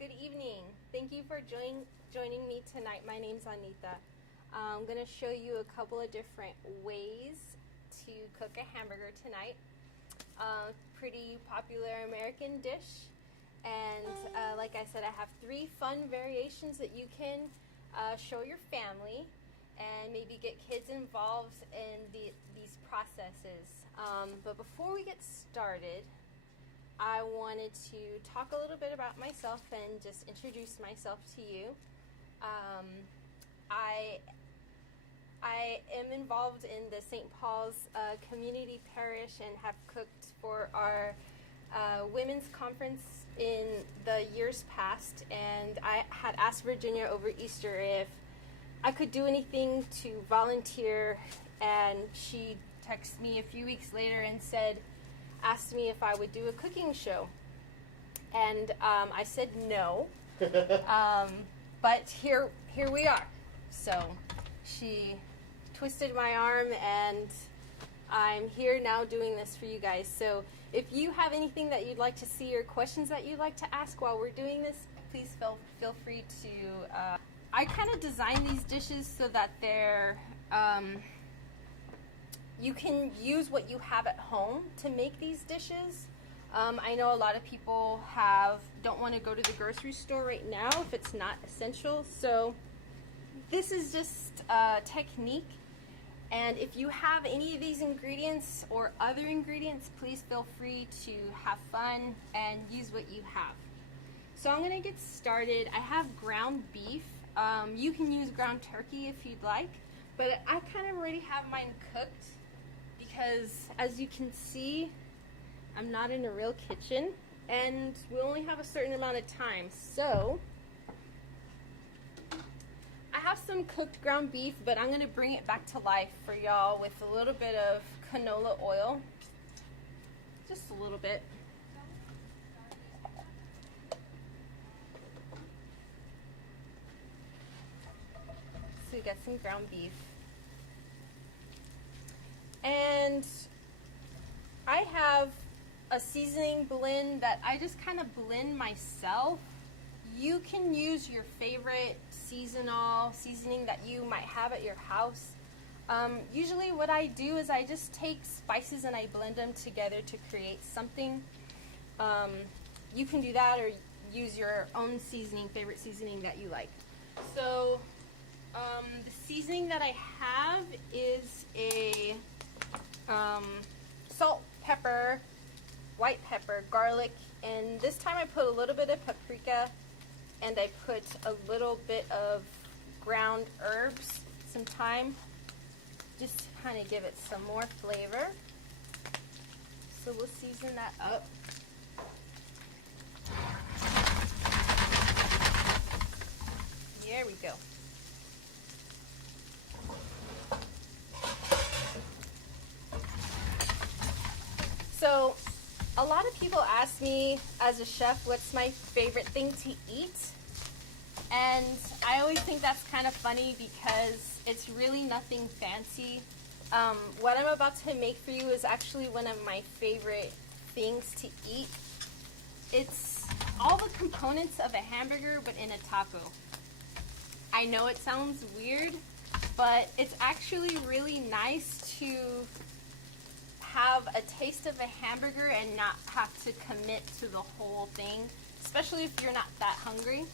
Good evening. Thank you for joining me tonight. My name's Anita. I'm going to show you a couple of different ways to cook a hamburger tonight. Pretty popular American dish. And like I said, I have 3 fun variations that you can show your family and maybe get kids involved in these processes. But before we get started, I wanted to talk a little bit about myself and just introduce myself to you. I am involved in the St. Paul's Community Parish and have cooked for our women's conference in the years past. And I had asked Virginia over Easter if I could do anything to volunteer, and she texted me a few weeks later and asked me if I would do a cooking show. And I said no. But here we are. So she twisted my arm, and I'm here now doing this for you guys. So if you have anything that you'd like to see or questions that you'd like to ask while we're doing this, please feel free to. I kind of design these dishes so that they're you can use what you have at home to make these dishes. I know a lot of people don't want to go to the grocery store right now if it's not essential. So this is just a technique. And if you have any of these ingredients or other ingredients, please feel free to have fun and use what you have. So I'm going to get started. I have ground beef. You can use ground turkey if you'd like, but I kind of already have mine cooked because, as you can see, I'm not in a real kitchen and we only have a certain amount of time. So I have some cooked ground beef, but I'm going to bring it back to life for y'all with a little bit of canola oil. Just a little bit. So you got some ground beef. And I have a seasoning blend that I just kind of blend myself. You can use your favorite seasoning that you might have at your house. Usually what I do is I just take spices and I blend them together to create something. You can do that or use your own favorite seasoning that you like. So the seasoning that I have is a salt, pepper, white pepper, garlic, and this time I put a little bit of paprika, and I put a little bit of ground herbs, some thyme, just to kind of give it some more flavor. So we'll season that up. There we go. So a lot of people ask me as a chef what's my favorite thing to eat, and I always think that's kind of funny because it's really nothing fancy. What I'm about to make for you is actually one of my favorite things to eat. It's all the components of a hamburger but in a taco. I know it sounds weird, but it's actually really nice to have a taste of a hamburger and not have to commit to the whole thing, especially if you're not that hungry.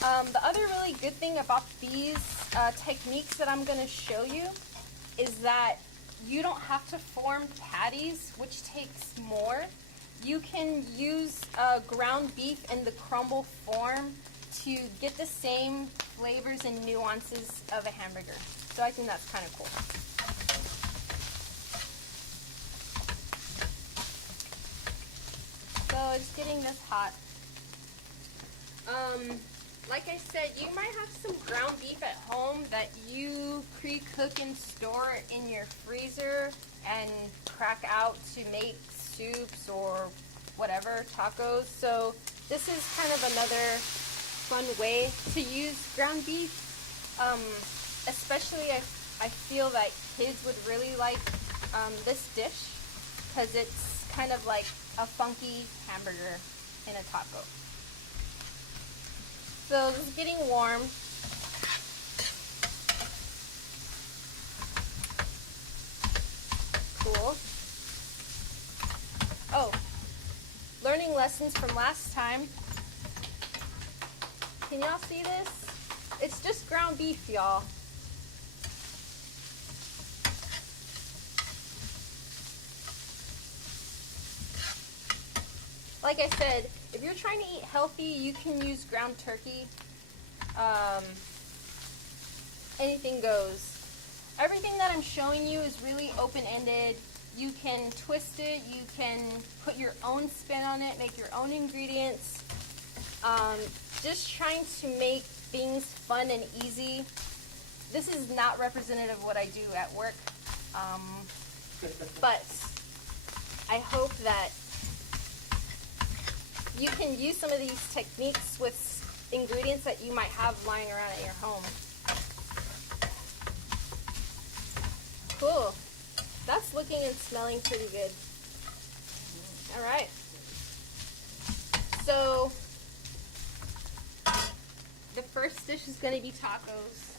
The other really good thing about these techniques that I'm going to show you is that you don't have to form patties, which takes more. You can use ground beef in the crumble form to get the same flavors and nuances of a hamburger. So I think that's kind of cool. So it's getting this hot. Like I said, you might have some ground beef at home that you pre-cook and store in your freezer and crack out to make soups or whatever, tacos. So this is kind of another fun way to use ground beef. Especially I feel that kids would really like this dish because it's kind of like a funky hamburger in a taco. So this is getting warm. Cool. Oh, learning lessons from last time. Can y'all see this? It's just ground beef, y'all. Like I said, if you're trying to eat healthy, you can use ground turkey. Anything goes. Everything that I'm showing you is really open-ended. You can twist it, you can put your own spin on it, make your own ingredients. Just trying to make things fun and easy. This is not representative of what I do at work, but I hope that you can use some of these techniques with ingredients that you might have lying around at your home. Cool. That's looking and smelling pretty good. All right. So the first dish is going to be tacos.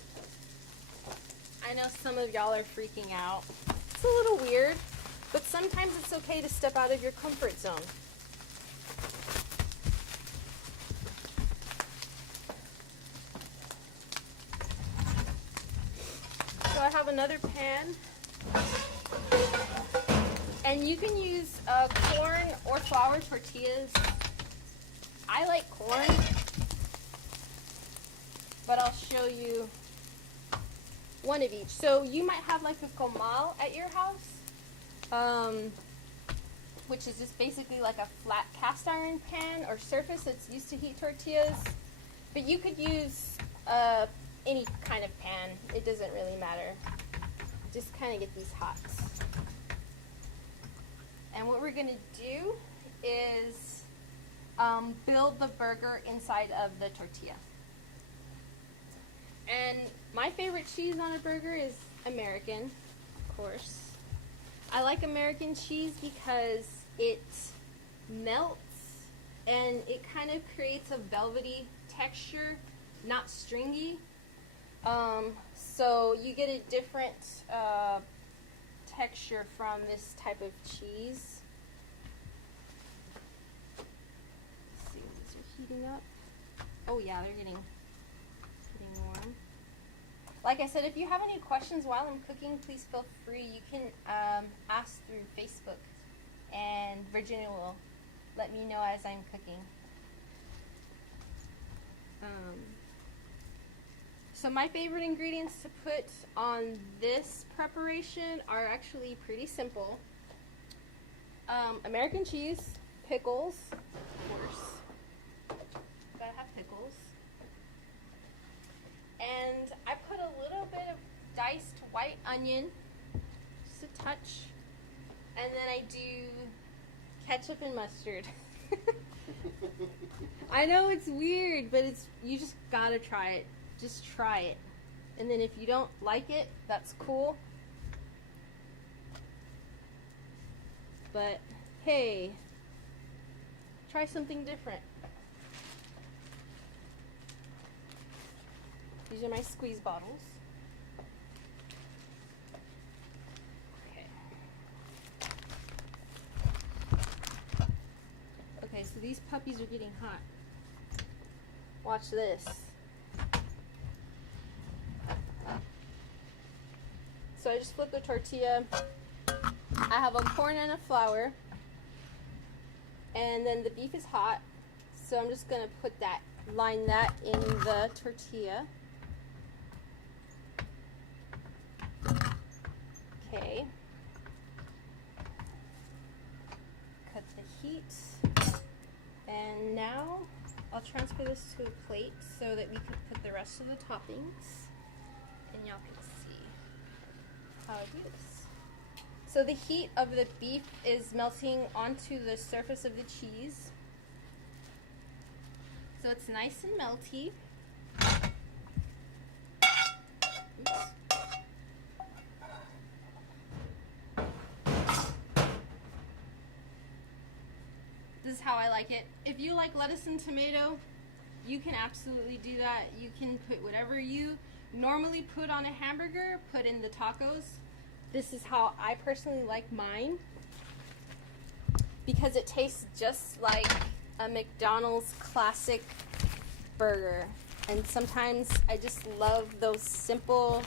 I know some of y'all are freaking out. It's a little weird, but sometimes it's okay to step out of your comfort zone. So I have another pan. And you can use corn or flour tortillas. I like corn, but I'll show you one of each. So you might have like a comal at your house, which is just basically like a flat cast iron pan or surface that's used to heat tortillas. But you could use any kind of pan. It doesn't really matter. Just kind of get these hot. And what we're going to do is build the burger inside of the tortilla. And my favorite cheese on a burger is American, of course. I like American cheese because it melts and it kind of creates a velvety texture, not stringy. So you get a different texture from this type of cheese. Let's see, these are heating up. Oh yeah, they're getting warm. Like I said, if you have any questions while I'm cooking, please feel free. You can ask through Facebook, and Virginia will let me know as I'm cooking. So my favorite ingredients to put on this preparation are actually pretty simple. American cheese, pickles, of course. Gotta have pickles. And I put a little bit of diced white onion, just a touch. And then I do ketchup and mustard. I know it's weird, but you just gotta try it. Just try it. And then if you don't like it, that's cool. But hey, try something different. These are my squeeze bottles. Okay. Okay, so these puppies are getting hot. Watch this. So I just flipped the tortilla. I have a corn and a flour. And then the beef is hot. So I'm just going to line that in the tortilla. Okay. Cut the heat. And now I'll transfer this to a plate so that we can put the rest of the toppings. And y'all can see how I do this. So the heat of the beef is melting onto the surface of the cheese. So it's nice and melty. Oops. This is how I like it. If you like lettuce and tomato, you can absolutely do that. You can put whatever you normally put on a hamburger, put in the tacos. This is how I personally like mine, because it tastes just like a McDonald's classic burger. And sometimes I just love those simple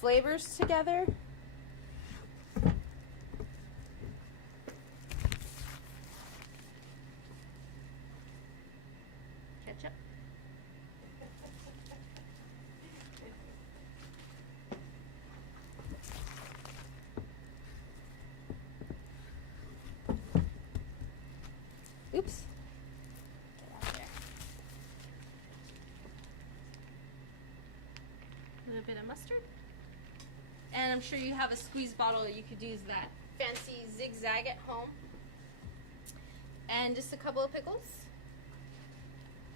flavors together. Ketchup. Oops. Get out there. A little bit of mustard. And I'm sure you have a squeeze bottle. You could use that fancy zigzag at home. And just a couple of pickles.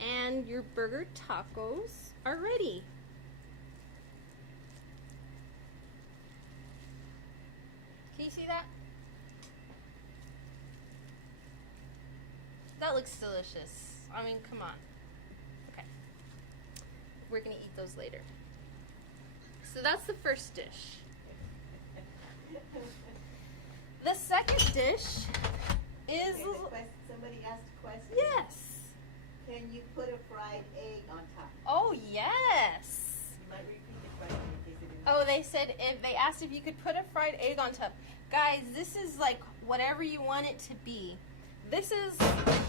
And your burger tacos are ready. Can you see that? That looks delicious. I mean, come on. Okay. We're gonna eat those later. So that's the first dish. The second dish is... Somebody asked a question? Yes. Can you put a fried egg on top? Oh, yes. You might repeat the question in case it didn't. Oh, they said if they asked if you could put a fried egg on top. Guys, this is like whatever you want it to be. This is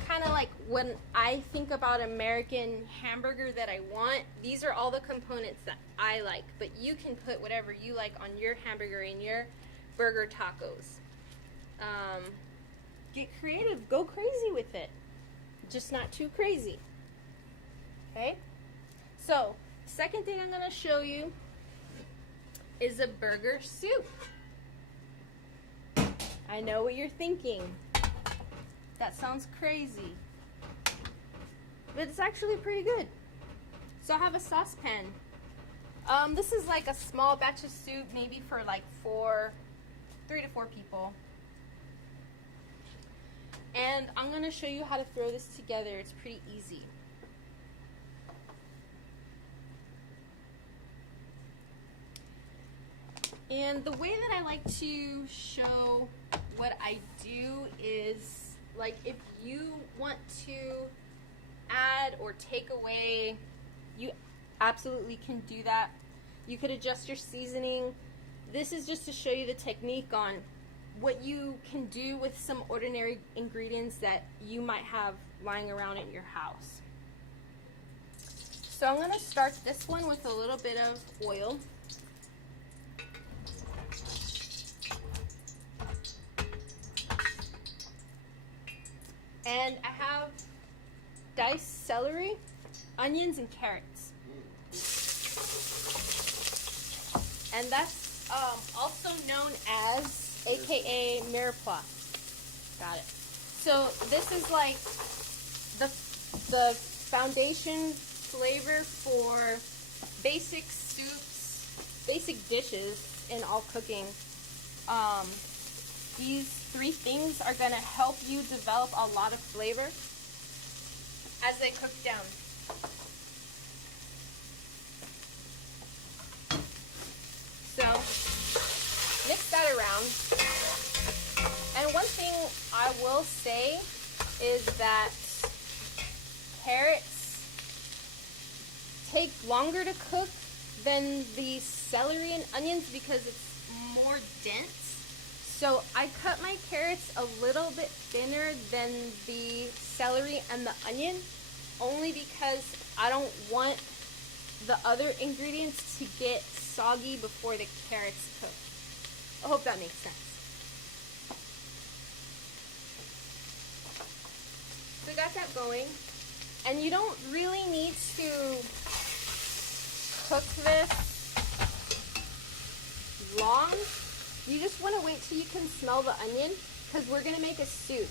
kind of like when I think about American hamburger that I want. These are all the components that I like, but you can put whatever you like on your hamburger and your burger tacos. Get creative, go crazy with it. Just not too crazy. Okay? So, second thing I'm going to show you is a burger soup. I know what you're thinking. That sounds crazy. But it's actually pretty good. So I have a saucepan. This is like a small batch of soup, maybe for like 3 to 4 people. And I'm going to show you how to throw this together. It's pretty easy. And the way that I like to show what I do is, like, if you want to add or take away, you absolutely can do that. You could adjust your seasoning. This is just to show you the technique on what you can do with some ordinary ingredients that you might have lying around in your house. So I'm going to start this one with a little bit of oil. And I have diced celery, onions, and carrots. And that's also known as AKA mirepoix. Got it. So this is like the foundation flavor for basic soups, basic dishes in all cooking. These 3 things are going to help you develop a lot of flavor as they cook down. So mix that around. And one thing I will say is that carrots take longer to cook than the celery and onions because it's more dense. So I cut my carrots a little bit thinner than the celery and the onion, only because I don't want the other ingredients to get soggy before the carrots cook. I hope that makes sense. So we got that going, and you don't really need to cook this long. You just want to wait till you can smell the onion, because we're going to make a soup.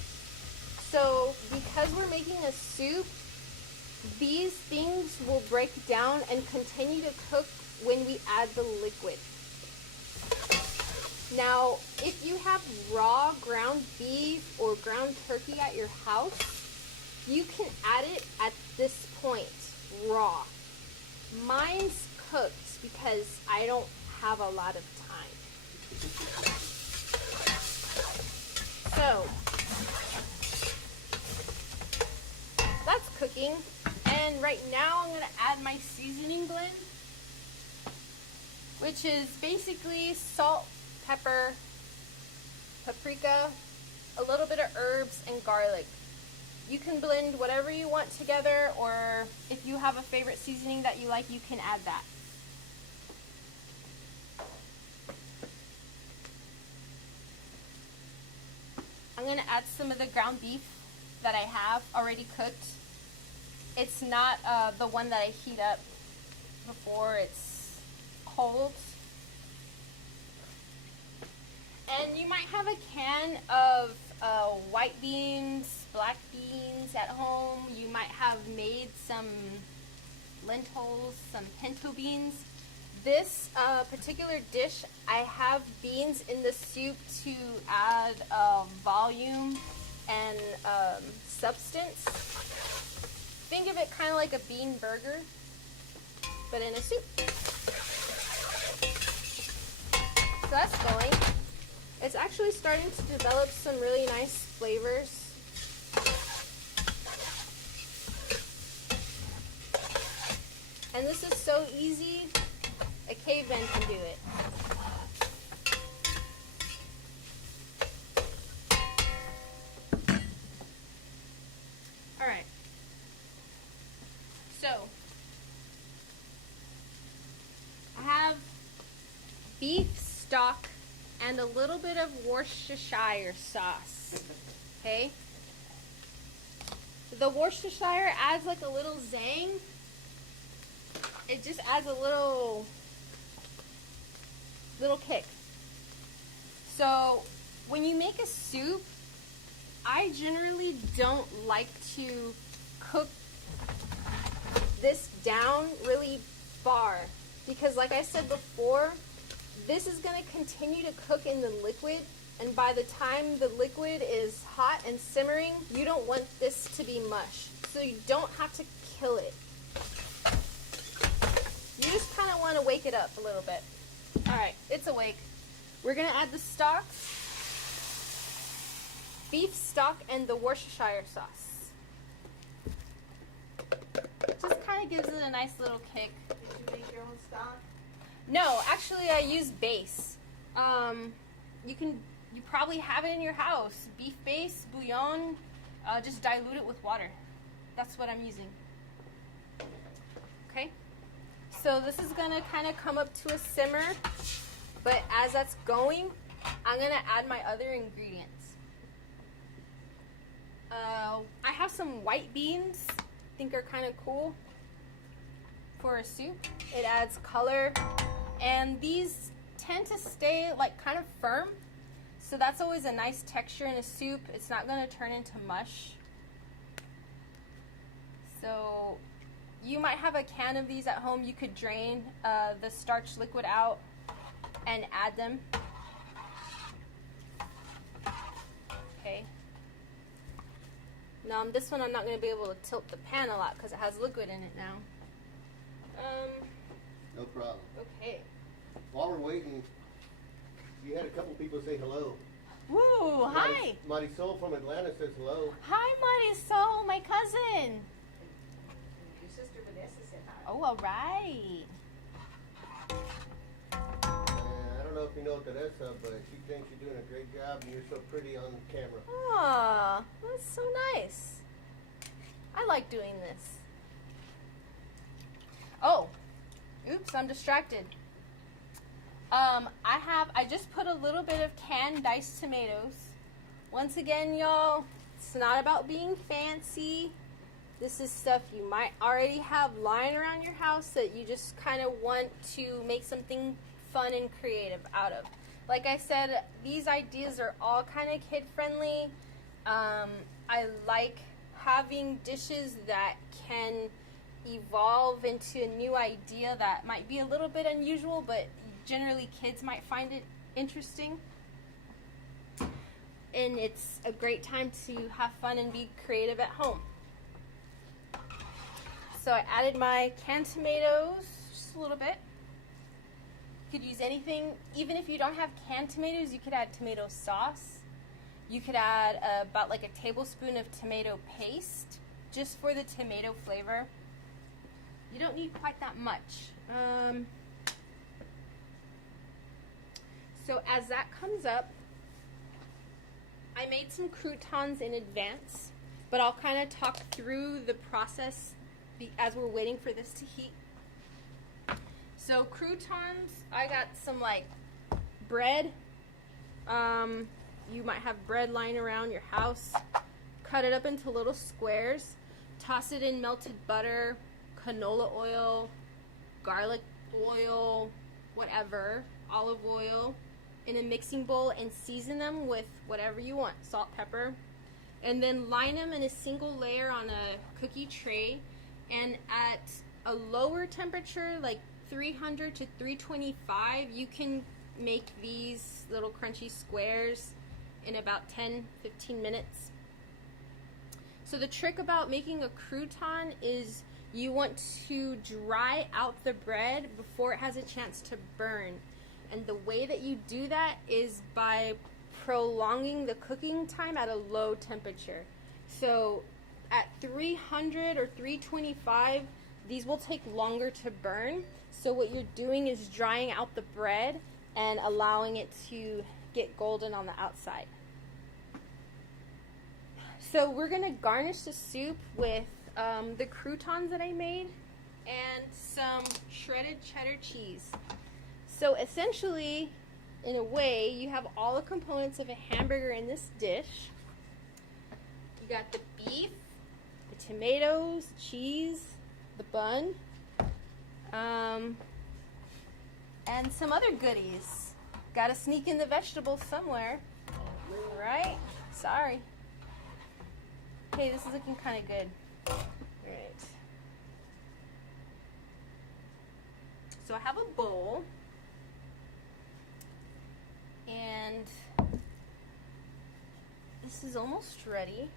So because we're making a soup, these things will break down and continue to cook when we add the liquid. Now, if you have raw ground beef or ground turkey at your house, you can add it at this point. raw. Mine's cooked because I don't have a lot of time. So, that's cooking. And right now I'm going to add my seasoning blend, which is basically salt, pepper, paprika, a little bit of herbs, and garlic. You can blend whatever you want together, or if you have a favorite seasoning that you like, you can add that. I'm going to add some of the ground beef that I have already cooked. It's not the one that I heat up before it's cold. And you might have a can of white beans, black beans at home. You might have made some lentils, some pinto beans. This particular dish, I have beans in the soup to add volume and substance. Think of it kind of like a bean burger, but in a soup. So that's going. It's actually starting to develop some really nice flavors. And this is so easy, a caveman can do it. Alright. So, I have beef stock and a little bit of Worcestershire sauce. Okay? The Worcestershire adds like a little zang. It just adds a little kick. So when you make a soup, I generally don't like to cook this down really far because like I said before, this is going to continue to cook in the liquid, and by the time the liquid is hot and simmering, you don't want this to be mush. So you don't have to kill it. You just kind of want to wake it up a little bit. Alright, it's awake. We're going to add the stock, beef stock, and the Worcestershire sauce. Just kind of gives it a nice little kick. Did you make your own stock? No, actually I use base. You probably have it in your house. Beef base, bouillon, just dilute it with water. That's what I'm using. Okay? So this is gonna kind of come up to a simmer, but as that's going, I'm gonna add my other ingredients. I have some white beans, I think are kind of cool for a soup. It adds color, and these tend to stay like kind of firm, so that's always a nice texture in a soup. It's not going to turn into mush. So you might have a can of these at home. You could drain the starch liquid out and add them. Okay. Now this one I'm not going to be able to tilt the pan a lot because it has liquid in it now. No problem. Okay. While we're waiting, you had a couple people say hello. Woo, hi. Marisol from Atlanta says hello. Hi, Marisol, my cousin. Your sister Vanessa said hi. Oh, all right. And I don't know if you know Teresa, but she thinks you're doing a great job and you're so pretty on camera. Aw, that's so nice. I like doing this. Oh, oops, I'm distracted. I just put a little bit of canned diced tomatoes. Once again, y'all, it's not about being fancy. This is stuff you might already have lying around your house that you just kind of want to make something fun and creative out of. Like I said, these ideas are all kind of kid-friendly. I like having dishes that can evolve into a new idea that might be a little bit unusual, but generally kids might find it interesting. And it's a great time to have fun and be creative at home. So I added my canned tomatoes, just a little bit. You could use anything, even if you don't have canned tomatoes, you could add tomato sauce. You could add about like a tablespoon of tomato paste, just for the tomato flavor. You don't need quite that much. So as that comes up, I made some croutons in advance, but I'll kind of talk through the process as we're waiting for this to heat. So croutons, I got some like bread. You might have bread lying around your house. Cut it up into little squares. Toss it in melted butter, canola oil, garlic oil, whatever, olive oil, in a mixing bowl, and season them with whatever you want, salt, pepper, and then line them in a single layer on a cookie tray, and at a lower temperature, like 300 to 325, you can make these little crunchy squares in about 10-15 minutes. So the trick about making a crouton is you want to dry out the bread before it has a chance to burn. And the way that you do that is by prolonging the cooking time at a low temperature. So at 300 or 325, these will take longer to burn. So what you're doing is drying out the bread and allowing it to get golden on the outside. So we're going to garnish the soup with the croutons that I made and some shredded cheddar cheese. So essentially, in a way, you have all the components of a hamburger in this dish. You got the beef, the tomatoes, cheese, the bun, and some other goodies. Got to sneak in the vegetables somewhere, right? Sorry. Okay, this is looking kind of good. Alright. So I have a bowl. And this is almost ready.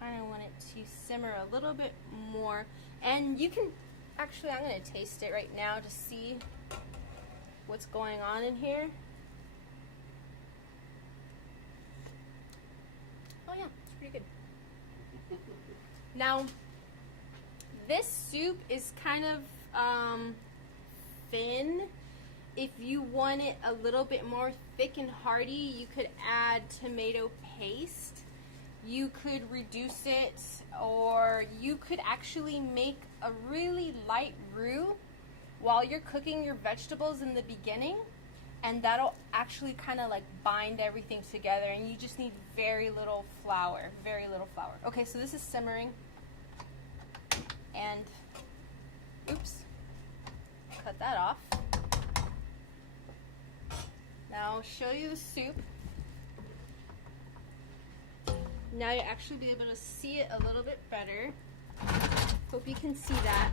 Kind of want it to simmer a little bit more. And you can, actually I'm going to taste it right now to see what's going on in here. Oh yeah, it's pretty good. Now, this soup is kind of thin. If you want it a little bit more thick and hearty, you could add tomato paste. You could reduce it, or you could actually make a really light roux while you're cooking your vegetables in the beginning, and that'll actually kind of like bind everything together, and you just need very little flour, very little flour. Okay, so this is simmering, and oops, cut that off. Now I'll show you the soup. Now you'll actually be able to see it a little bit better. Hope you can see that.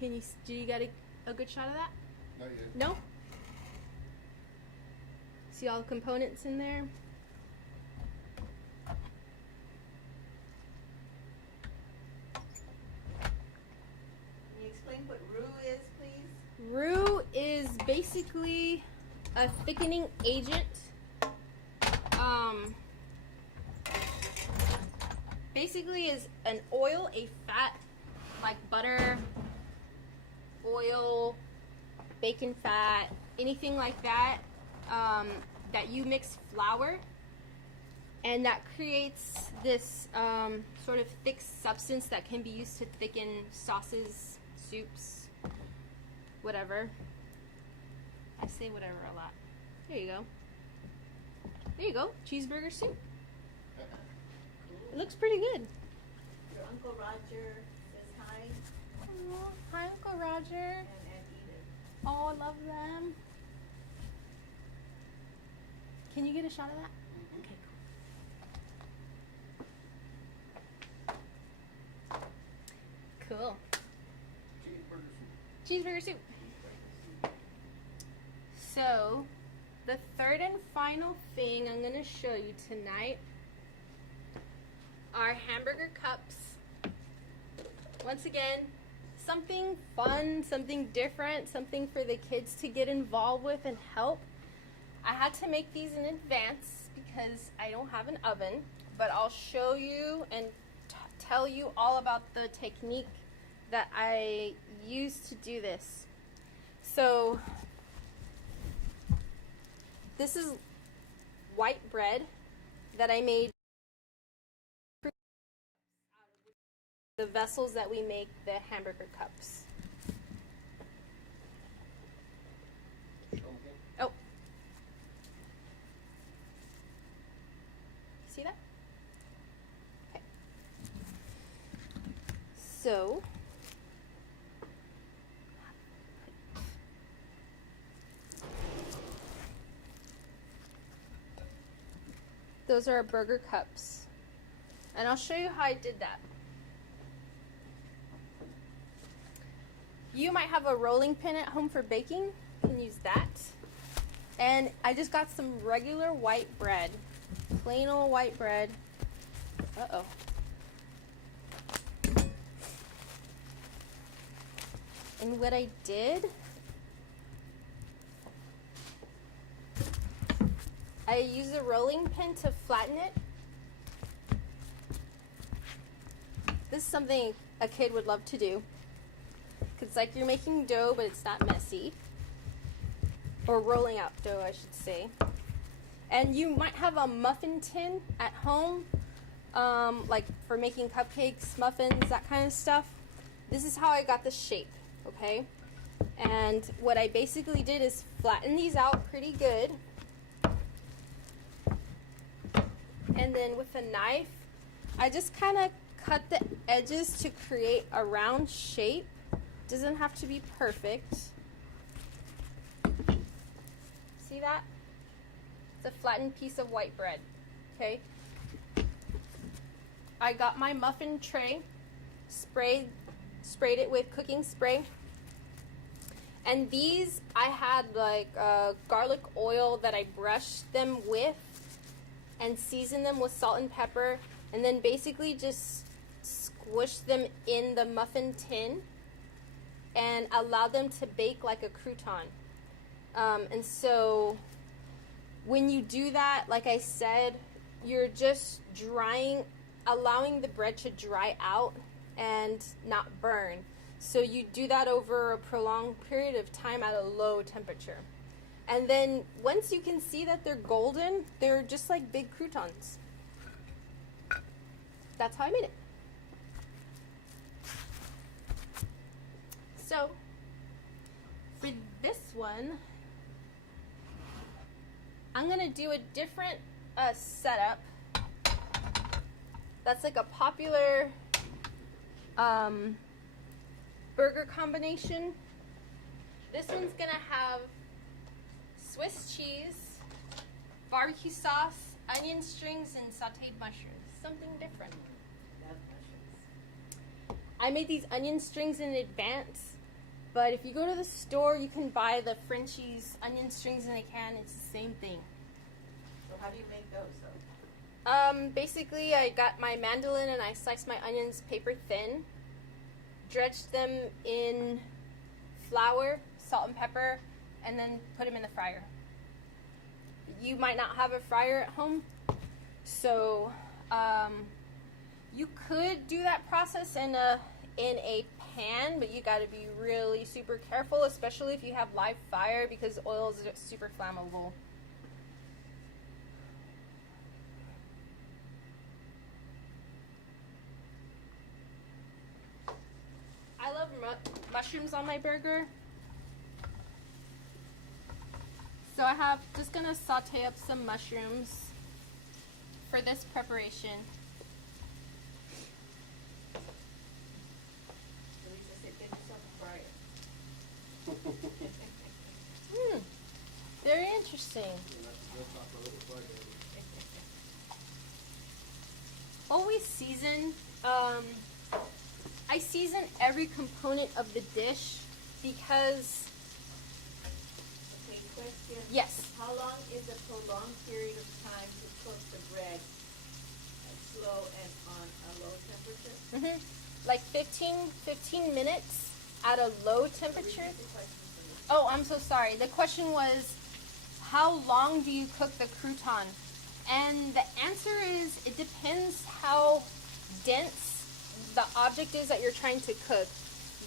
Do you get a good shot of that? Not yet. No? See all the components in there? Can you explain what roux is, please? Roux is basically a thickening agent. Basically is an oil, a fat, like butter, oil, bacon fat, anything like that, that you mix flour, and that creates this sort of thick substance that can be used to thicken sauces, soups, whatever. I say whatever a lot. There you go. There you go. Cheeseburger soup. It looks pretty good. Your Uncle Roger says hi. Oh, hi, Uncle Roger. And Edith. Oh, I love them. Can you get a shot of that? Okay, cool. Cool. Cheeseburger soup. So, the third and final thing I'm going to show you tonight our hamburger cups. Once again, something fun, something different, something for the kids to get involved with and help. I had to make these in advance because I don't have an oven, but I'll show you and tell you all about the technique that I use to do this. So this is white bread that I made, the vessels that we make the hamburger cups. Oh. See that? Okay. So those are our burger cups. And I'll show you how I did that. You might have a rolling pin at home for baking. You can use that. And I just got some regular white bread. Plain old white bread. Uh-oh. And what I did, I used a rolling pin to flatten it. This is something a kid would love to do. It's like you're making dough, but it's not messy. Or rolling out dough, I should say. And you might have a muffin tin at home, like for making cupcakes, muffins, that kind of stuff. This is how I got the shape, okay? And what I basically did is flatten these out pretty good. And then with a knife, I just kind of cut the edges to create a round shape. Doesn't have to be perfect. See that? It's a flattened piece of white bread. Okay. I got my muffin tray, sprayed it with cooking spray. And these, I had like garlic oil that I brushed them with and seasoned them with salt and pepper, and then basically just squished them in the muffin tin and allow them to bake like a crouton. And so when you do that, like I said, you're just allowing the bread to dry out and not burn. So you do that over a prolonged period of time at a low temperature. And then once you can see that they're golden, they're just like big croutons. That's how I made it. So, for this one, I'm going to do a different setup. That's like a popular burger combination. This one's going to have Swiss cheese, barbecue sauce, onion strings, and sauteed mushrooms. Something different. Love mushrooms. I made these onion strings in advance, but if you go to the store, you can buy the Frenchie's onion strings in a can. It's the same thing. So how do you make those though? Basically, I got my mandolin and I sliced my onions paper thin, dredged them in flour, salt and pepper, and then put them in the fryer. You might not have a fryer at home, so you could do that process in a pan, but you got to be really super careful, especially if you have live fire, because oil is super flammable. I love mushrooms on my burger. So just gonna saute up some mushrooms for this preparation. Lisa said, get yourself a fryer. Very interesting. Always season. I season every component of the dish because. Okay, question. Yes. How long is a prolonged period of time to cook the bread at slow and on Like 15 minutes at a low temperature. Oh, I'm so sorry. The question was, how long do you cook the crouton? And the answer is, it depends how dense the object is that you're trying to cook.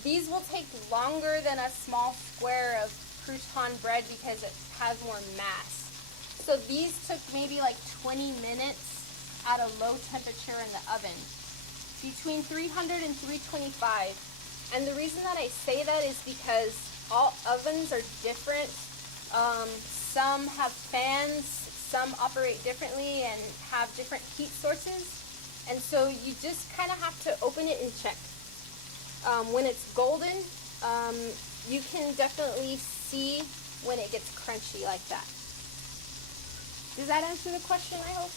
These will take longer than a small square of crouton bread because it has more mass. So these took maybe like 20 minutes at a low temperature in the oven, between 300 and 325. And the reason that I say that is because all ovens are different. Some have fans, some operate differently and have different heat sources. And so you just kind of have to open it and check. When it's golden, you can definitely see when it gets crunchy like that. Does that answer the question, I hope?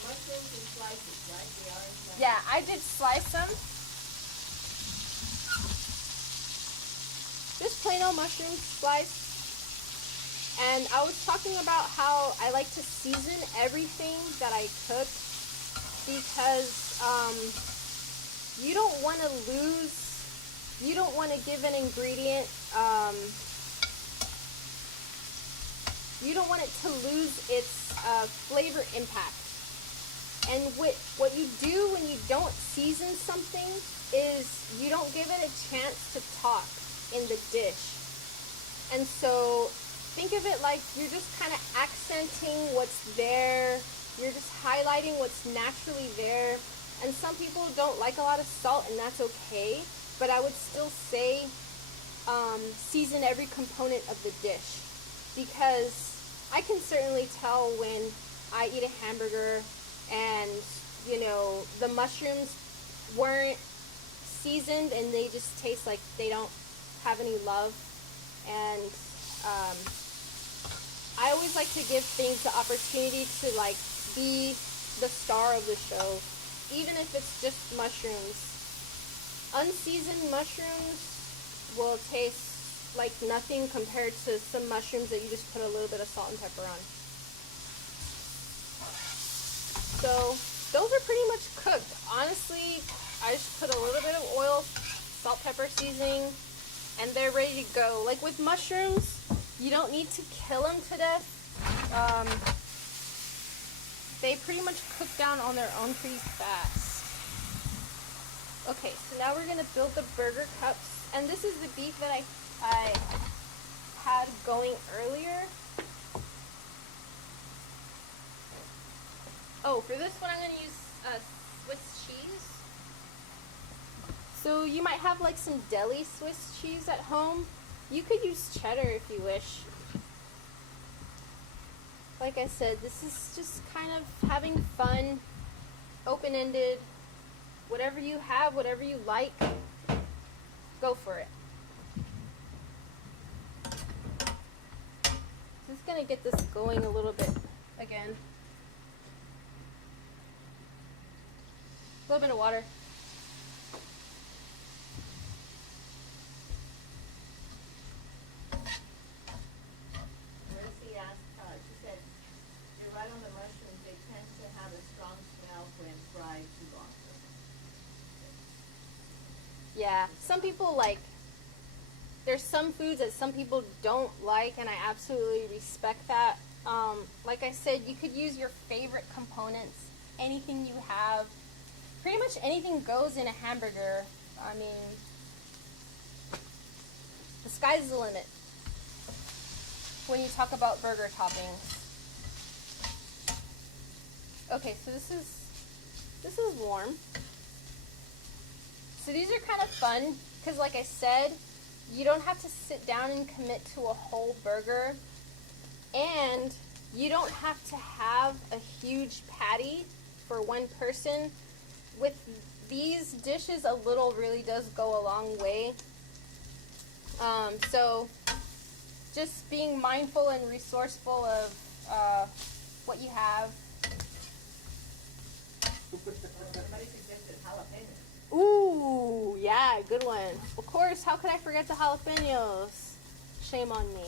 Mushrooms and slices, right? They are in slices. Yeah, I did slice them. Just plain old mushrooms sliced. And I was talking about how I like to season everything that I cook because you don't want to give an ingredient, you don't want it to lose its flavor impact. And what you do when you don't season something is you don't give it a chance to talk in the dish. And so think of it like you're just kind of accenting what's there. You're just highlighting what's naturally there. And some people don't like a lot of salt, and that's okay. But I would still say season every component of the dish, because I can certainly tell when I eat a hamburger and, you know, the mushrooms weren't seasoned and they just taste like they don't have any love. And I always like to give things the opportunity to like be the star of the show, even if it's just mushrooms. Unseasoned mushrooms will taste like nothing compared to some mushrooms that you just put a little bit of salt and pepper on. So those are pretty much cooked. Honestly, I just put a little bit of oil, salt, pepper, seasoning, and they're ready to go. Like with mushrooms, you don't need to kill them to death. They pretty much cook down on their own pretty fast. Okay, so now we're gonna build the burger cups, and this is the beef that I had going earlier. Oh, for this one I'm gonna use Swiss cheese. So you might have like some deli Swiss cheese at home. You could use cheddar if you wish. Like I said, this is just kind of having fun, open-ended. Whatever you have, whatever you like, go for it. Just gonna get this going a little bit again. A little bit of water. Mercy asked, she said, you're right on the mushrooms. They tend to have a strong smell when fried too long. Yeah, some people like, there's some foods that some people don't like, and I absolutely respect that. Like I said, you could use your favorite components, anything you have. Pretty much anything goes in a hamburger. I mean, the sky's the limit when you talk about burger toppings. Okay, so this is warm. So these are kind of fun because, like I said, you don't have to sit down and commit to a whole burger, and you don't have to have a huge patty for one person. With these dishes, a little really does go a long way. So just being mindful and resourceful of what you have. Somebody suggested jalapenos. Ooh, yeah, good one. Of course, how could I forget the jalapenos? Shame on me.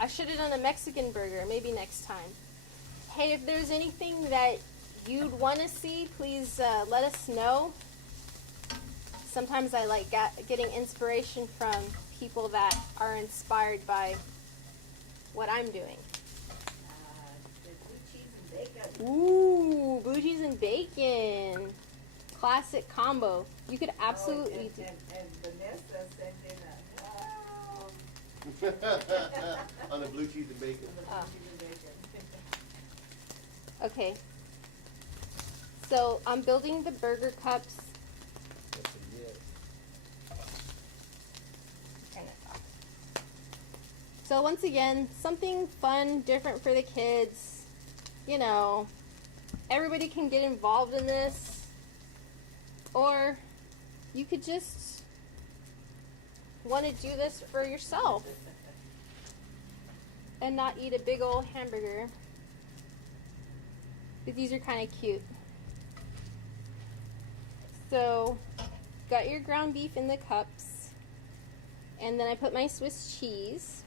I should have done a Mexican burger, maybe next time. Hey, if there's anything that you'd want to see, please let us know. Sometimes I like getting inspiration from people that are inspired by what I'm doing. The blue cheese and bacon. Ooh, blue cheese and bacon. Classic combo. You could absolutely do. And Vanessa sent in On the blue cheese and bacon. Okay. So I'm building the burger cups. Turn this off. So once again, something fun, different for the kids. You know, everybody can get involved in this. Or you could just want to do this for yourself and not eat a big old hamburger. But these are kind of cute. So, got your ground beef in the cups. And then I put my Swiss cheese.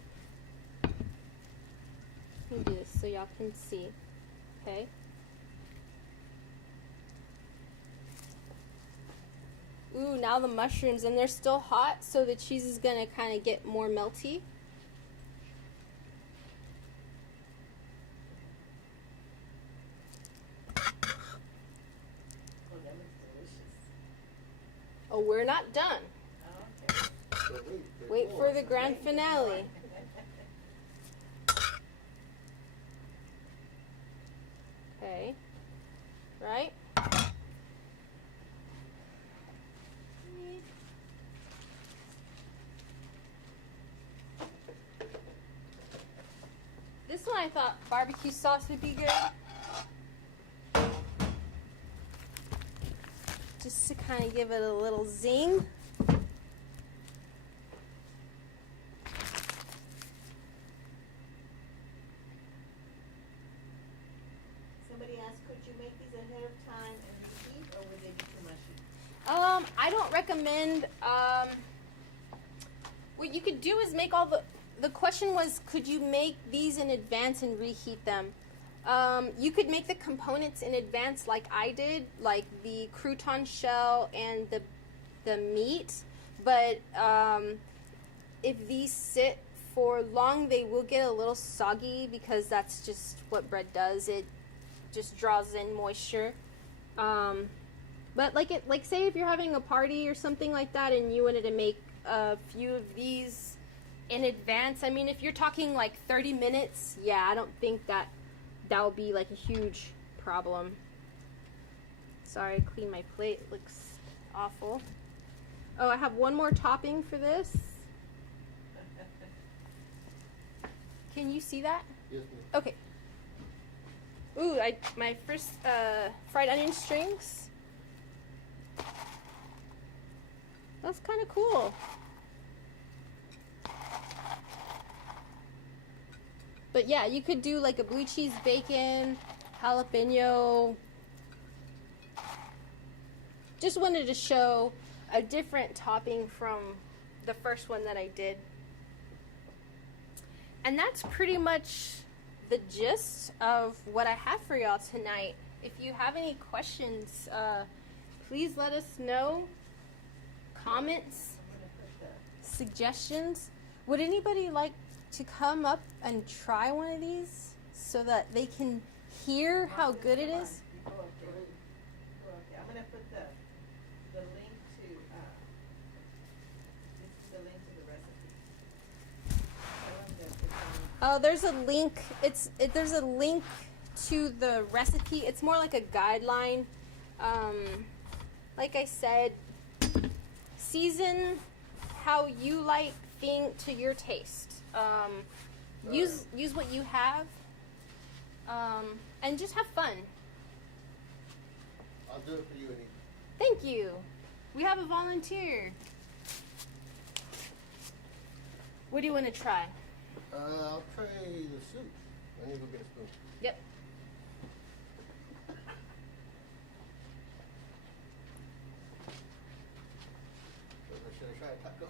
Let me do this so y'all can see. Okay. Ooh, now the mushrooms, and they're still hot, so the cheese is going to kind of get more melty. Oh, that looks delicious. Oh, we're not done. Oh, okay. So Wait for the grand finale. Okay. Right? This one I thought barbecue sauce would be good. Just to kind of give it a little zing. Somebody asked, could you make these ahead of time and reheat, or would they be too mushy? I don't recommend, what you could do is make all the question was, could you make these in advance and reheat them? You could make the components in advance like I did, like the crouton shell and the meat, but if these sit for long, they will get a little soggy because that's just what bread does. It just draws in moisture. But like say if you're having a party or something like that and you wanted to make a few of these in advance, I mean, if you're talking like 30 minutes, yeah, I don't think that will be like a huge problem. Sorry, I cleaned my plate. It looks awful. Oh, I have one more topping for this. Can you see that? Yes, ma'am. Okay. Ooh, my first fried onion strings. That's kind of cool. But yeah, you could do like a blue cheese bacon, jalapeno. Just wanted to show a different topping from the first one that I did. And that's pretty much the gist of what I have for y'all tonight. If you have any questions, please let us know. Comments, suggestions. Would anybody like to come up and try one of these so that they can hear how good it is? Go up there. Go up there. I'm going to put the link to, this is the link to the recipe. Tell them that it's on. There's a link. There's a link to the recipe. It's more like a guideline. Like I said, season how you like thing to your taste. Use what you have, and just have fun. I'll do it for you, Anita. Thank you. We have a volunteer. What do you want to try? I'll try the soup. I need to go get a spoon. Yep. Or should I try a taco?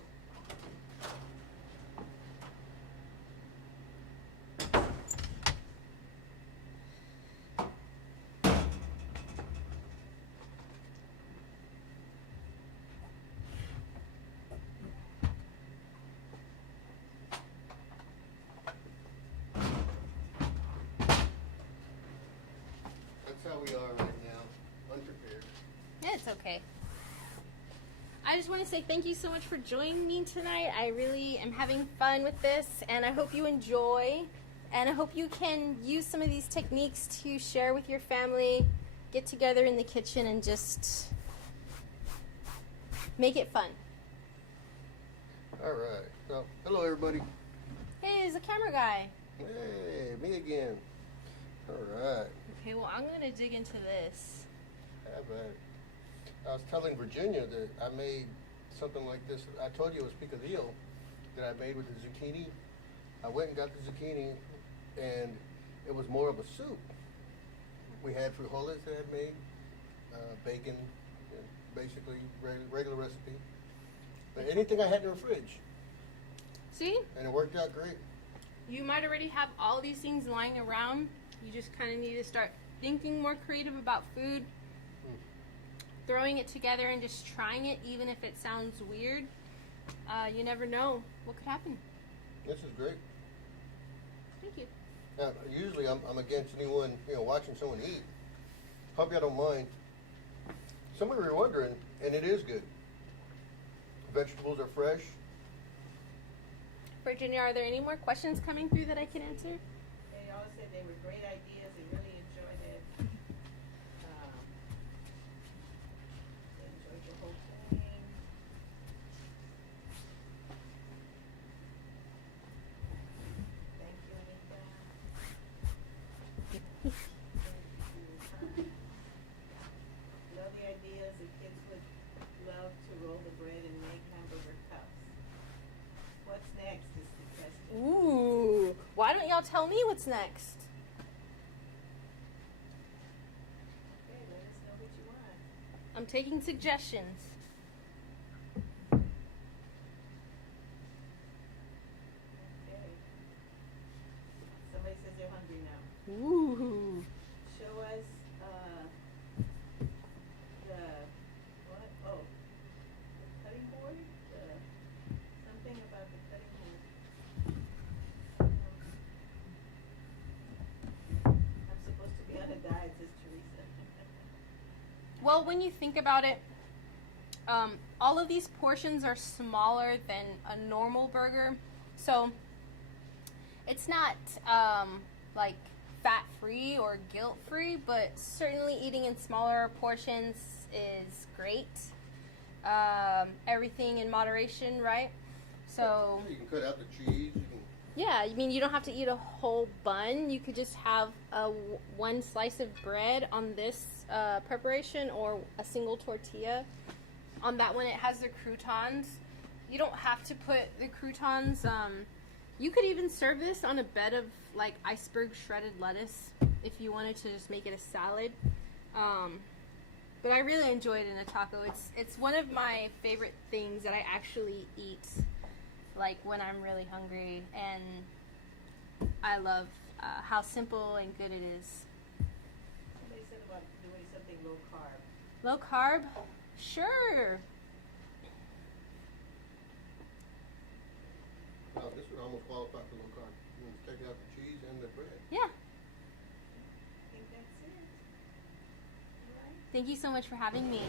we are right now, unprepared. Yeah, it's okay. I just want to say thank you so much for joining me tonight. I really am having fun with this, and I hope you enjoy. And I hope you can use some of these techniques to share with your family, get together in the kitchen, and just make it fun. All right. So, hello, everybody. Hey, there's a camera guy. Hey, me again. All right. Okay, well, I'm going to dig into this. Have at it. I was telling Virginia that I made something like this. I told you it was picadillo that I made with the zucchini. I went and got the zucchini, and it was more of a soup. We had frijoles that I had made, bacon, and basically regular recipe. But anything I had in the fridge. See? And it worked out great. You might already have all these things lying around. You just kind of need to start thinking more creative about food. Throwing it together and just trying it, even if it sounds weird. You never know what could happen. This is great. Thank you. Now, usually I'm against anyone, watching someone eat. Hope y'all don't mind. Some of you are wondering, and it is good. Vegetables are fresh. Virginia, are there any more questions coming through that I can answer? They all said they were great ideas. They really enjoyed it. They enjoyed the whole thing. Thank you, Anita. Thank you. Love the ideas. The kids would love to roll the bread and make hamburger cups. What's next is the question. Ooh, why don't y'all tell me what's next? Okay, let us know what you want. I'm taking suggestions. Okay. Somebody says they're hungry now. Ooh. Show us the what? Oh, the cutting board. Something about the cutting board. I'm supposed to be on a diet, says Teresa. Well, when you think about it, all of these portions are smaller than a normal burger. So it's not like fat-free or guilt-free, but certainly eating in smaller portions is great. Everything in moderation, right? So You can cut out the cheese. You can. yeah, I mean, you don't have to eat a whole bun. You could just have one slice of bread on this preparation, or a single tortilla. On that one, it has the croutons. You don't have to put the croutons. You could even serve this on a bed of like iceberg shredded lettuce if you wanted to just make it a salad. But I really enjoy it in a taco. It's one of my favorite things that I actually eat, like when I'm really hungry, and I love how simple and good it is. Somebody said about doing something low carb. Low carb? Sure. Wow, this would almost qualify for low carb. You can take out the cheese and the bread. Yeah. I think that's it. All right. Thank you so much for having me.